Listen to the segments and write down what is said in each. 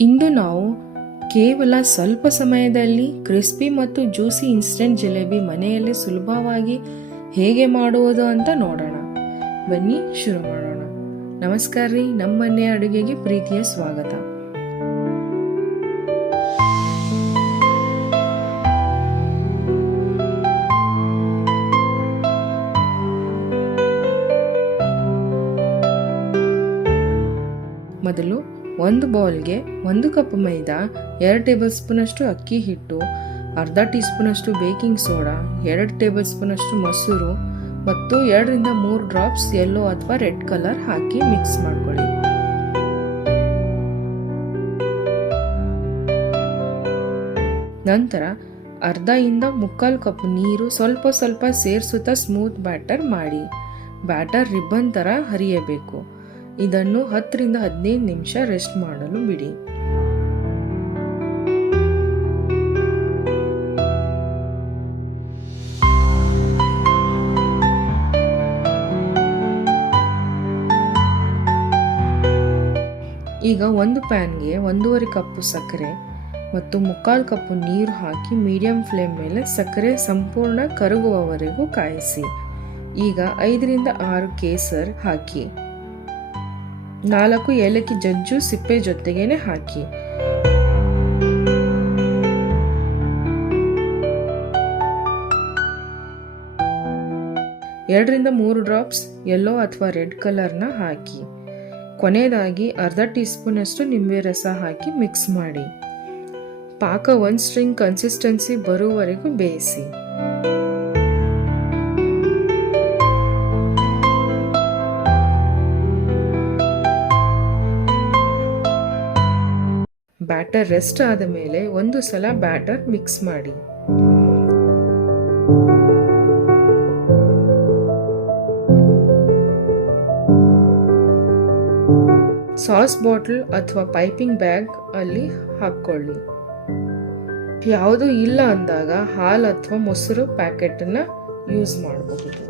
ಇಂದು ನಾವು ಕೇವಲ ಸ್ವಲ್ಪ ಸಮಯದಲ್ಲಿ ಕ್ರಿಸ್ಪಿ ಮತ್ತು ಜ್ಯೂಸಿ ಇನ್ಸ್ಟೆಂಟ್ ಜಿಲೇಬಿ ಮನೆಯಲ್ಲಿ ಸುಲಭವಾಗಿ ಹೇಗೆ ಮಾಡುವುದು ಅಂತ ನೋಡೋಣ. ಬನ್ನಿ ಶುರು ಮಾಡೋಣ. ನಮಸ್ಕಾರ ರೀ, ನಮ್ಮ ಮನೆಯ ಅಡುಗೆಗೆ ಪ್ರೀತಿಯ ಸ್ವಾಗತ. ಮೊದಲು ಒಂದು ಬೌಲ್ಗೆ 1 ಕಪ್ ಮೈದಾ, 2 ಟೇಬಲ್ ಸ್ಪೂನ್ ಅಷ್ಟು ಅಕ್ಕಿ ಹಿಟ್ಟು, ಅರ್ಧ ಟೀ ಸ್ಪೂನ್ ಅಷ್ಟು ಬೇಕಿಂಗ್ ಸೋಡಾ, 2 ಟೇಬಲ್ ಸ್ಪೂನ್ ಅಷ್ಟು ಮೊಸರು ಮತ್ತು 2 ರಿಂದ 3 ಡ್ರಾಪ್ಸ್ ಯೆಲ್ಲೋ ಅಥವಾ ರೆಡ್ ಕಲರ್ ಹಾಕಿ ಮಿಕ್ಸ್ ಮಾಡ್ಕೊಳ್ಳಿ. ನಂತರ ಅರ್ಧ ಇಂದ 3/4 ಕಪ್ ನೀರು ಸ್ವಲ್ಪ ಸೇರಿಸುತ್ತಾ ಸ್ಮೂತ್ ಬ್ಯಾಟರ್ ಮಾಡಿ. ಬ್ಯಾಟರ್ ರಿಬ್ಬನ್ ತರ ಹರಿಯಬೇಕು. ಇದನ್ನು 10 ರಿಂದ 15 ನಿಮಿಷ ರೆಸ್ಟ್ ಮಾಡಲು ಬಿಡಿ. ಈಗ ಒಂದು ಪ್ಯಾನ್ಗೆ 1.5 ಕಪ್ ಸಕ್ಕರೆ ಮತ್ತು 3/4 ಕಪ್ ನೀರು ಹಾಕಿ ಮೀಡಿಯಂ ಫ್ಲೇಮ್ ಮೇಲೆ ಸಕ್ಕರೆ ಸಂಪೂರ್ಣ ಕರಗುವವರೆಗೂ ಕಾಯಿಸಿ. ಈಗ 5 ರಿಂದ 6 ಕೇಸರ್ ಹಾಕಿ. 4 ಏಲಕ್ಕಿ ಜಜ್ಜು ಸಿಪ್ಪೆ ಜೊತೆಗೇನೆ ಹಾಕಿ. ಎರಡರಿಂದ 3 ಡ್ರಾಪ್ಸ್ ಯೆಲ್ಲೋ ಅಥವಾ ರೆಡ್ ಕಲರ್ನ ಹಾಕಿ. ಕೊನೆಯದಾಗಿ ಅರ್ಧ ಟೀ ಸ್ಪೂನ್ ಅಷ್ಟು ನಿಂಬೆ ರಸ ಹಾಕಿ ಮಿಕ್ಸ್ ಮಾಡಿ. ಪಾಕ 1 ಸ್ಟ್ರಿಂಗ್ ಕನ್ಸಿಸ್ಟೆನ್ಸಿ ಬರುವವರೆಗೂ ಬೇಯಿಸಿ. ಬ್ಯಾಟರ್ ರೆಸ್ಟ್ ಆದ ಮೇಲೆ ಒಂದು ಸಲ ಬ್ಯಾಟರ್ ಮಿಕ್ಸ್ ಮಾಡಿ. ಸಾಸ್ ಬಾಟಲ್ ಅಥವಾ ಪೈಪಿಂಗ್ ಬ್ಯಾಗ್ ಅಲ್ಲಿ ಹಾಕೊಳ್ಳಿ. ಯಾವುದು ಇಲ್ಲ ಅಂದಾಗ ಹಾಲು ಅಥವಾ ಮೊಸರು ಪ್ಯಾಕೆಟ್ ಅನ್ನ ಯೂಸ್ ಮಾಡಬಹುದು.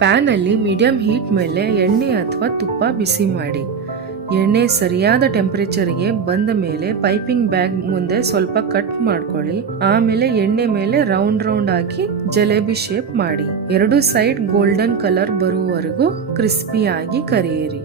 ಪ್ಯಾನ್ ಅಲ್ಲಿ ಮೀಡಿಯಂ ಹೀಟ್ ಮೇಲೆ ಎಣ್ಣೆ ಅಥವಾ ತುಪ್ಪ ಬಿಸಿ ಮಾಡಿ. ಎಣ್ಣೆ ಸರಿಯಾದ ಟೆಂಪರೇಚರ್ಗೆ ಬಂದ ಮೇಲೆ ಪೈಪಿಂಗ್ ಬ್ಯಾಗ್ ಮುಂದೆ ಸ್ವಲ್ಪ ಕಟ್ ಮಾಡ್ಕೊಳ್ಳಿ. ಆಮೇಲೆ ಎಣ್ಣೆ ಮೇಲೆ ರೌಂಡ್ ಆಗಿ ಜಲೇಬಿ ಶೇಪ್ ಮಾಡಿ. 2 ಸೈಡ್ ಗೋಲ್ಡನ್ ಕಲರ್ ಬರುವವರೆಗೂ ಕ್ರಿಸ್ಪಿಯಾಗಿ ಕರಿಯಿರಿ.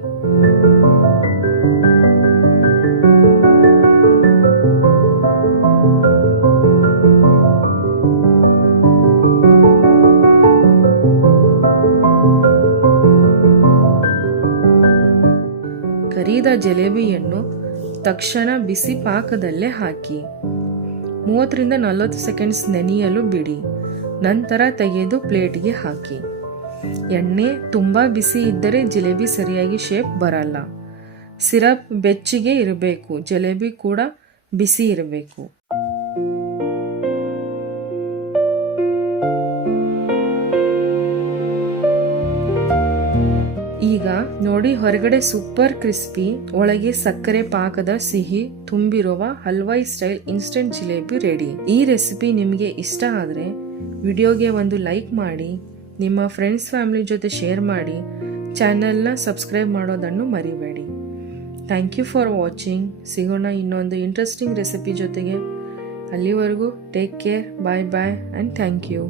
ಕರಿದ ಜಲೇಬಿಯನ್ನು ತಕ್ಷಣ ಬಿಸಿ ಪಾಕದಲ್ಲೇ ಹಾಕಿ 30 ರಿಂದ 40 ಸೆಕೆಂಡ್ಸ್ ನೆನೆಯಲು ಬಿಡಿ. ನಂತರ ತೆಗೆದು ಪ್ಲೇಟ್ಗೆ ಹಾಕಿ. ಎಣ್ಣೆ ತುಂಬಾ ಬಿಸಿ ಇದ್ದರೆ ಜಲೇಬಿ ಸರಿಯಾಗಿ ಶೇಪ್ ಬರಲ್ಲ. ಸಿರಪ್ ಬೆಚ್ಚಗೆ ಇರಬೇಕು, ಜಲೇಬಿ ಕೂಡ ಬಿಸಿ ಇರಬೇಕು. ಈಗ ನೋಡಿ, ಹೊರಗಡೆ ಸೂಪರ್ ಕ್ರಿಸ್ಪಿ, ಒಳಗೆ ಸಕ್ಕರೆ ಪಾಕದ ಸಿಹಿ ತುಂಬಿರುವ Halwai style instant jalebi ready. ಈ ರೆಸಿಪಿ ನಿಮಗೆ ಇಷ್ಟ ಆದರೆ ವಿಡಿಯೋಗೆ ಒಂದು ಲೈಕ್ ಮಾಡಿ, ನಿಮ್ಮ ಫ್ರೆಂಡ್ಸ್ ಫ್ಯಾಮಿಲಿ ಜೊತೆ ಶೇರ್ ಮಾಡಿ, ಚಾನೆಲ್ನ ಸಬ್ಸ್ಕ್ರೈಬ್ ಮಾಡೋದನ್ನು ಮರಿಬೇಡಿ. Thank you for watching. ಸಿಗೋಣ ಇನ್ನೊಂದು ಇಂಟ್ರೆಸ್ಟಿಂಗ್ ರೆಸಿಪಿ ಜೊತೆಗೆ. ಅಲ್ಲಿವರೆಗೂ take care, bye and thank you.